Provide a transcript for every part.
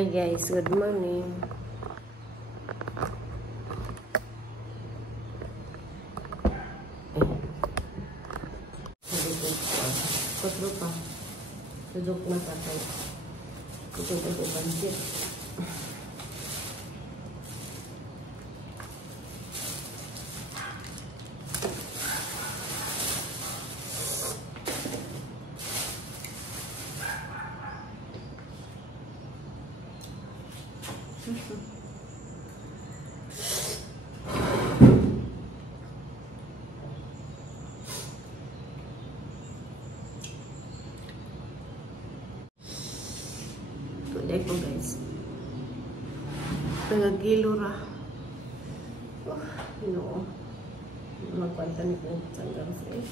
Hi guys, good morning. Kutro pa. Tudok na patay. Tutulog ko pansit. Tuloy po guys. Nagagilo ra. No. Magkwanta ni po sa girlfriend.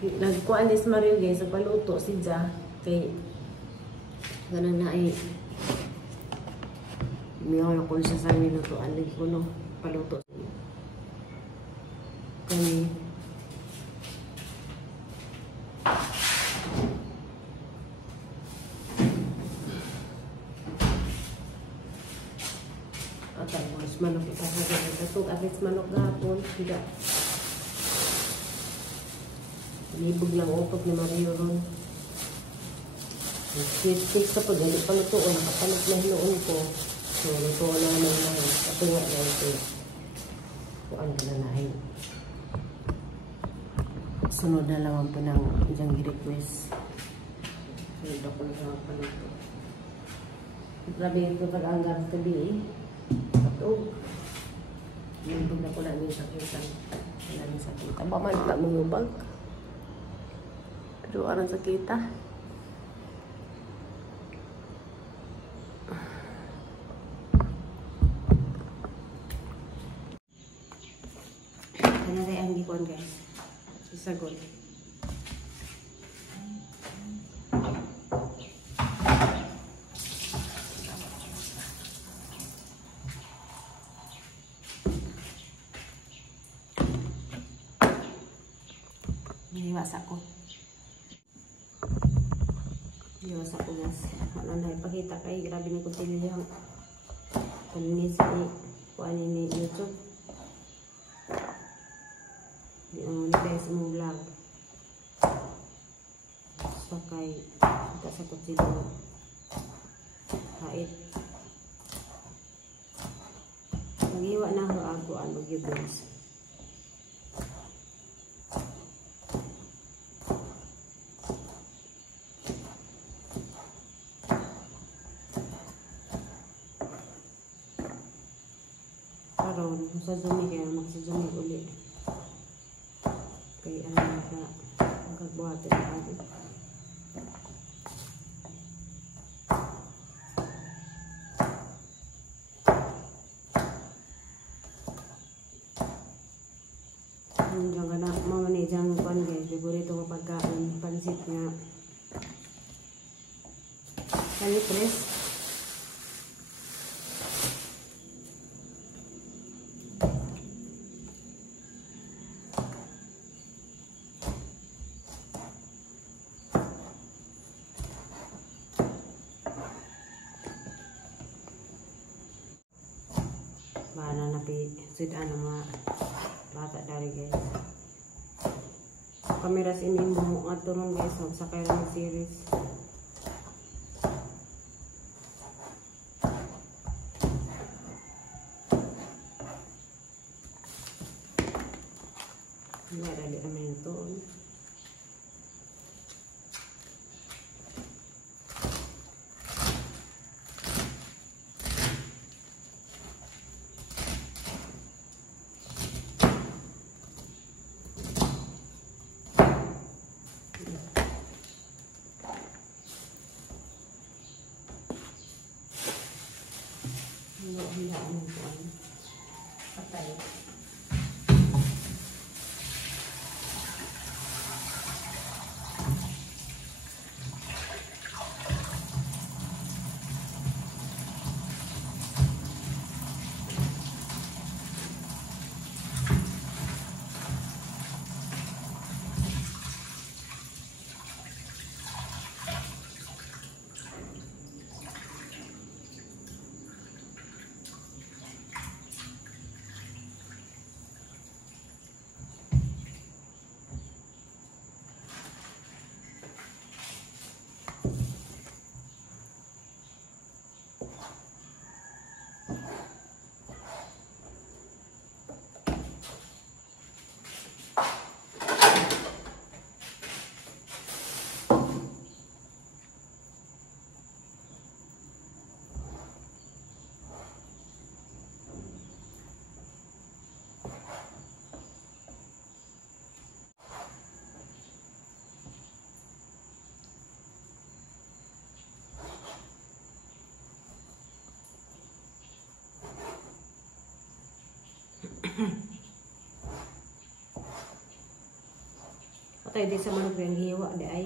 Nagkuhan ni Mario guys sa paluto si Ja. Kay ganun na ay umiyaw ko siya sa minutuan lagi ko no paluto kay atay mas manok ipasagay ito abis manok gapon tidak libog lang upot ni Mario ron. Sweet sa paggali paluto o nakapalit na hinuon ko. So, luto na naman na katunga na ito. Kuan ka na nahin. Sunod na lang po ng isang request. Sunod ako na lang paluto. Grabe ito pag-anggar sa tabi eh. Ito. Nandun na ko lang yung sakitan. Wala yung sakitan. Ba man ka mangubag. Pero arang sakita. Nanay ang gikon guys. Isagol. Iwas ako. Iwas ako guys. Ano na ipakita kay grabe na kung sino yung panis ni kuan ni YouTube. Di ang guys mo vlog. Sakay kita sa kutsilo. Hait. Magiwa na ho ako ang guys. Karon sa Zoom kaya magsa-Zoom uli. Kaya ano na magbuhat na agad. Diyan ka na mamanijang pan guys. Favorito ko pagkain. Pansit nga. Kanipres. Bahala na pisit ano mga bata dari guys. Kamera sa inyo mo nga turun guys. Magsakay lang ng series. Wala dali naman ito. Hilaan mo po ano. Patay. Patay di sa manok yang hiwa di ay.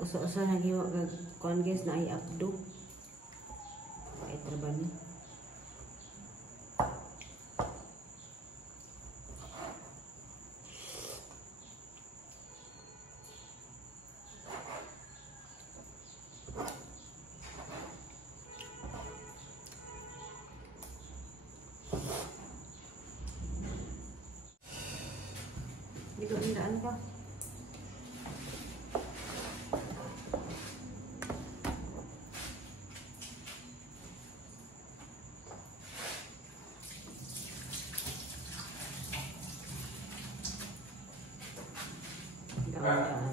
Usa na giwa kag kuan guys na ay abdo. Ay trabaho. Di ko tindaan ka.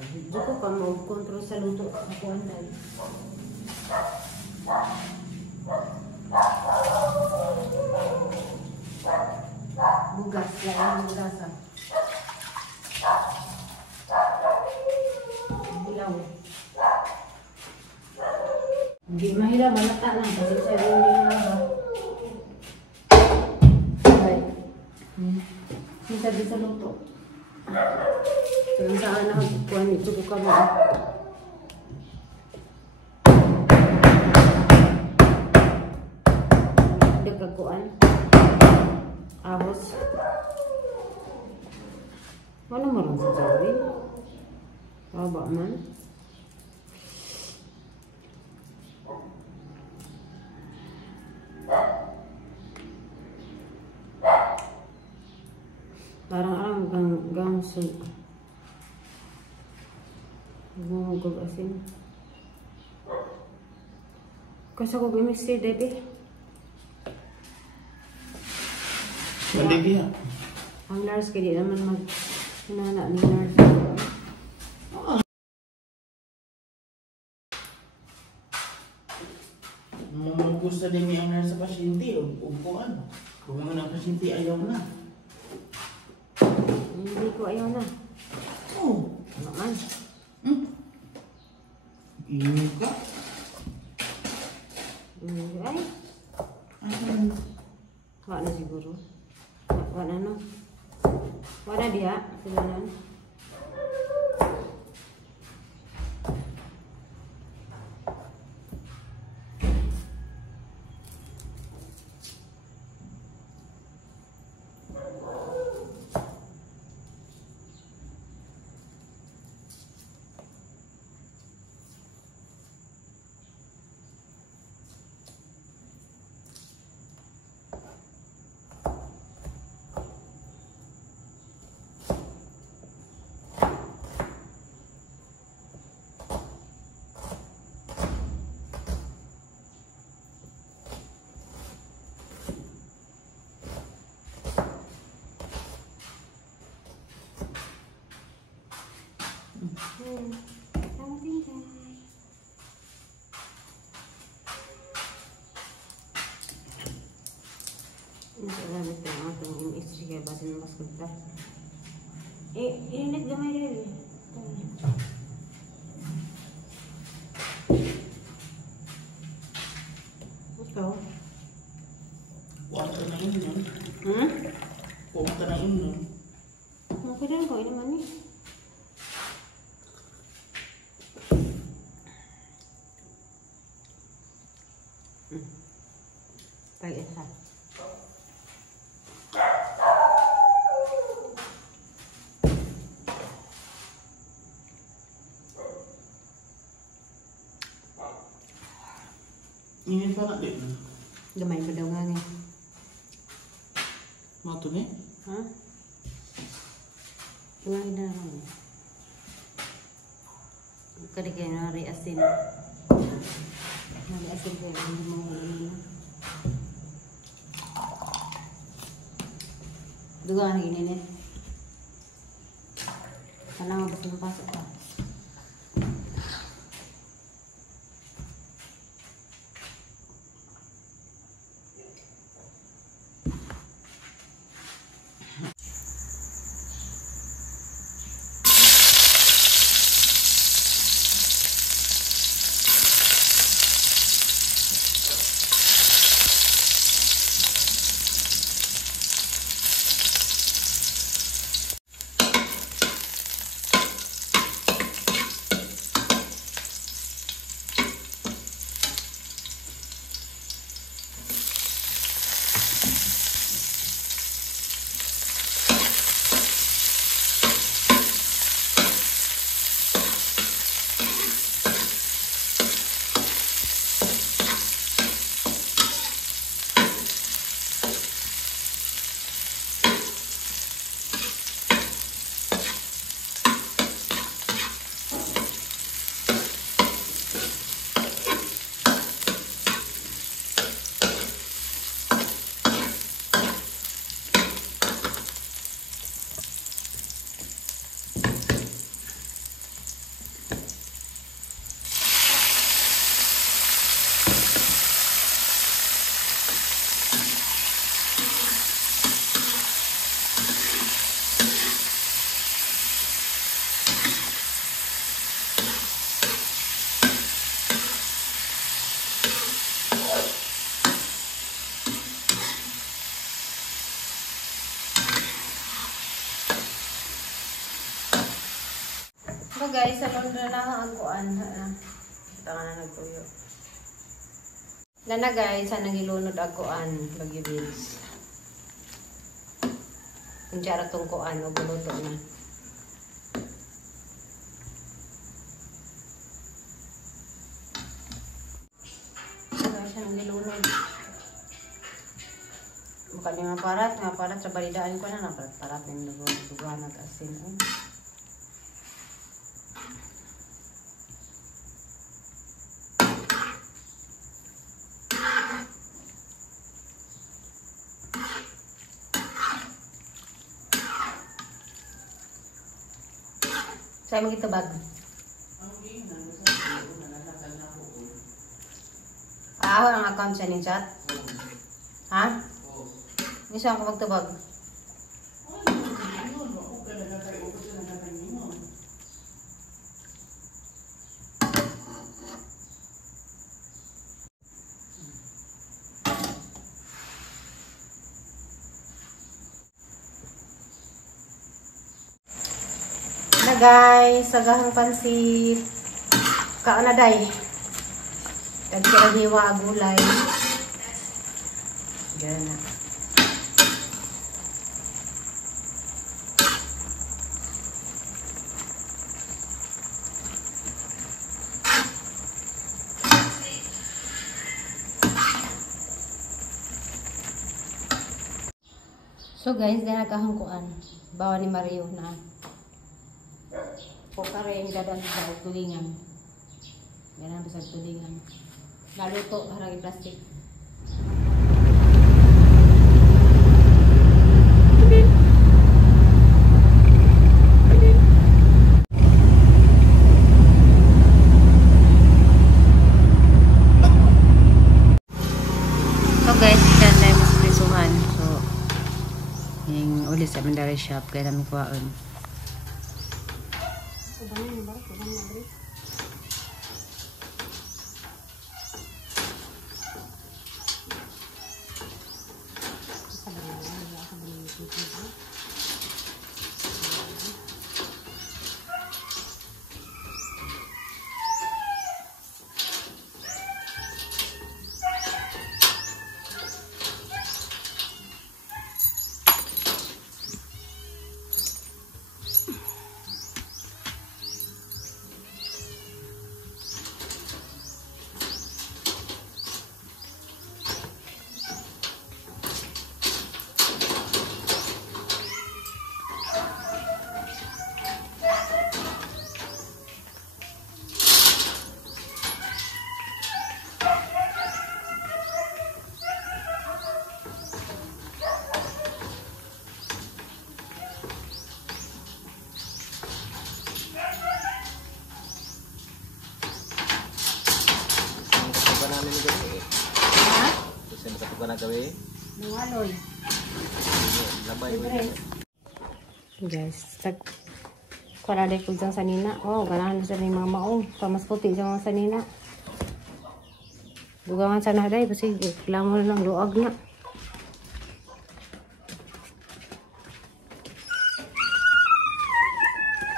Hindi ko ka mag-control sa luto. Ako andan. Bugas. Lain bugasan. Hilaw. Hindi mahilaw. Malata lang. Kasi sa hindi nga ba. Okay. Yung sabi sa luto. Kung saan nakakuha nito ko kami. Dagkakuan. Ahos. Ano mo rin sa sabi? Haba man. Parang gangsun. Gumugog asin. Kasi ako gumisi, Daddy. Mandi dia. Ang nurse kaya naman hinana ni nurse. Gusto din yung nurse sa pasyente. Upuan. Kung mga pasyente ayaw na. Hindi ko ayaw na. Oo. Ano man? Ingat ka? Ay. Wala na siguro. Wala na no? Wala dia. Sila na. Something guys. Ini sudah matang ini istri kayak basin mas kita. Ini gamay deh. Ikaw? Huwag ka na yun. Huwag ka na yun. Okay din ko ini mani. Pakai isa. Ini pa na din. Gamay pa daw nga nga. Mato ni? Ha? Gamay na lang. Kada kayo nari asin. Nari asin kayo. Hindi mo ano. Dugaan gini nih. Karena mau betul pasok pa. So guys, sa London na ang kuan. Ito nga na nagtuyo. Na guys, sa nangilunod ang kuan. Bagyo beans. Kung tiyara tong kuan o buluto na. So guys, sa nangilunod. Bukan yung aparat sa balidaan ko na parat ng lugar at asin. Saya mo kita bag. Ako ang account sa ning chat. Ha? Ni saan ko magtabag? Na guys, sagahang pansit. Kaanaday. Tagkira hiwa gulay. Diyan na. So guys, dahil kahangkuan, bawa ni Mario na pokare yung dadaan sa tulingan. Ganang sa tulingan. Naluto, haragi plastic. So guys, ikan na yung mas prisuhan. So, yung ulit sa Mandari Shop, kaya namin kuhaan. namin ni gabi eh. Ha? Kasi nakatuwa na gabi. Nangaloy. Lamay mo. Guys, para day ko dyan sa nina. Oh, ganahan sa ni mama. Oh, pamas puti sa mga sa nina. Dugangan sa naday. Kasi kailangan mo na lang luag na.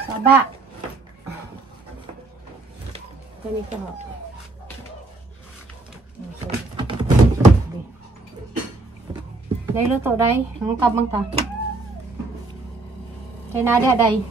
Saba. Ganito ho. Day luto, day. Ang kabang ka. Kaya nada, day.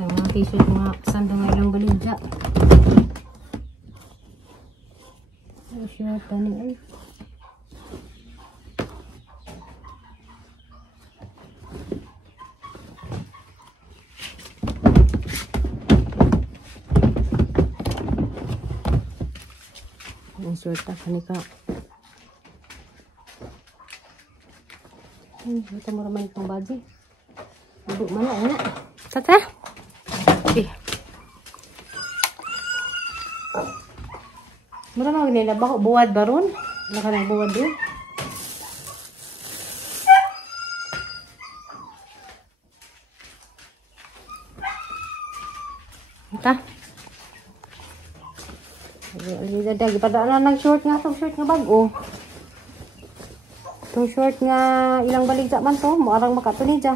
Ay, mga t-shirt mga sandang ilang baligya. Ay, shirt tani ay. Ang shirt ta kanika. Ito mo naman itong baji. Ibu mana enak. Tata. Mura mga nila ba? Buwad ba ron? Wala ka ng buwad doon? Ita. Alida dagi padaan nag short nga tong short nga bago. Tong short nga ilang baligya man to, moarang makatuni dya.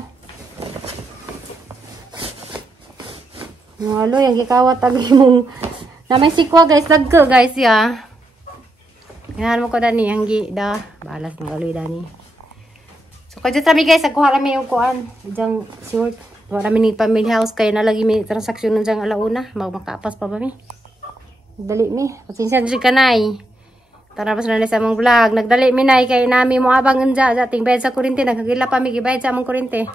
Ngalo yang gikawat agi mong na may sikwa guys, dagko guys ya. Yan mo ko dani ang gi da balas ng galoy dani. So kadto kami guys, agkuha rami og kuan, dijang short. Wala mi ni family house kay na lagi mi transaksyon nang alauna, makapas pa ba mi. Dali mi, pasensya na si kanay. Tara pas na sa among vlog, nagdali mi nay kay nami mo abang unja sa ting bayad sa kuryente, nagkagila pa mi gibayad sa among kuryente.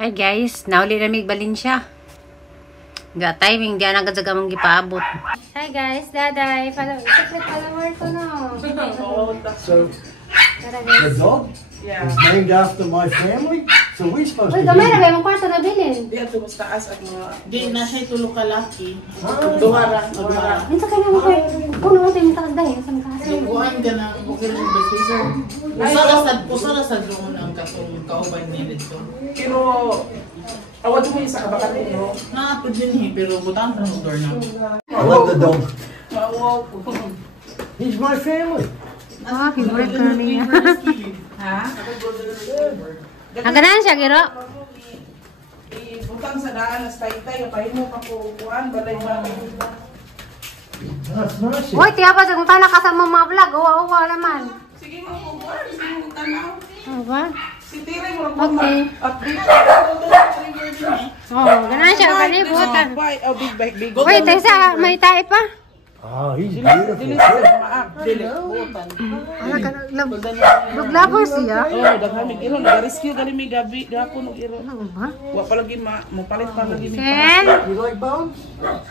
Hi guys, nauli na mig Balencia. Ga timing di ana gadyaga mong gipaabot. Hi guys, daday, secret follower ko no. So, the dog is named after my family. So we're supposed Uy, to gamay na be. ba yung kwarto na bilin? Di ato mas taas at mga... Di na siya tulog kalaki. Duhara. Minta ka na mo kay puno mo tayo takas dahil sa mga Nagbuhan ka ng bukir ng freezer. Usara sa doon ang katong kauban niya dito. Pero, awad mo yung sa kabakan ninyo. Naapod din pero butang sa door na. I love the dog. Maawaw po. He's my family. Ah, favorite ko na niya. Ha? Ang ganahan siya, Giro? Butang sa daan, nas tayo, pahimo pa po kuhan, balay ba? That's nice. Uy, tiya pa, kung tala ka sa mga vlog, uwa-uwa naman. Sige mo po, sige mo tanaw. Ano ba? Si Tiray mo Okay. update. Oo, ganahan siya, kalibutan. Oh, big bike, big. Uy, Tessa, may tae pa. Oh, he's beautiful. Dili, butan. Ala ka, luglaboy siya. Oh, daghamig iro, nag-rescue gali mi gabi, gapon og iro. Ano ba? Wa pa lagi mo palit pa lagi mi. Sen, You like bones?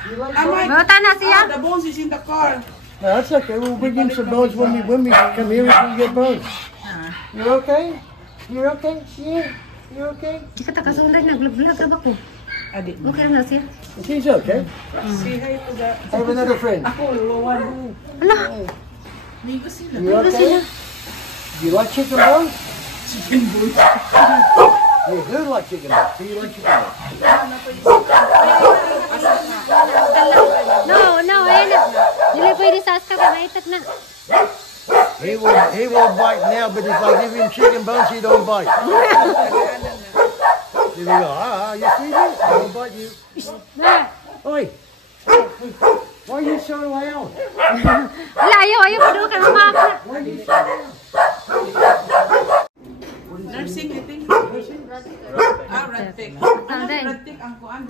You like bones? buta na siya. The bones is in the car. No, that's okay. We'll bring him some bones when we come here. We can get bones. You okay? You okay? Yeah. You okay? Di ka takasundan, nag-vlog ka ba ko? Adi. Okay lang na siya. He's okay. Say hi to the... I have another friend. Ako, luwan. Ala, Ligo sila. You ano sila? okay? You like chicken bones? Chicken bones. You do like chicken bones. So you like chicken bones? No, ayun na. Dili pwede sa aska pa, maitat na. He will bite now, but if I give him chicken bones, he don't bite. Here we go. You see me? I will bite you. Oi! Why are you so loud? Ala, ayaw pa doon ka mamakot. Why are you so loud? Nursing, I think. Ah, Radtech. Saan din? Radtech ang kuan.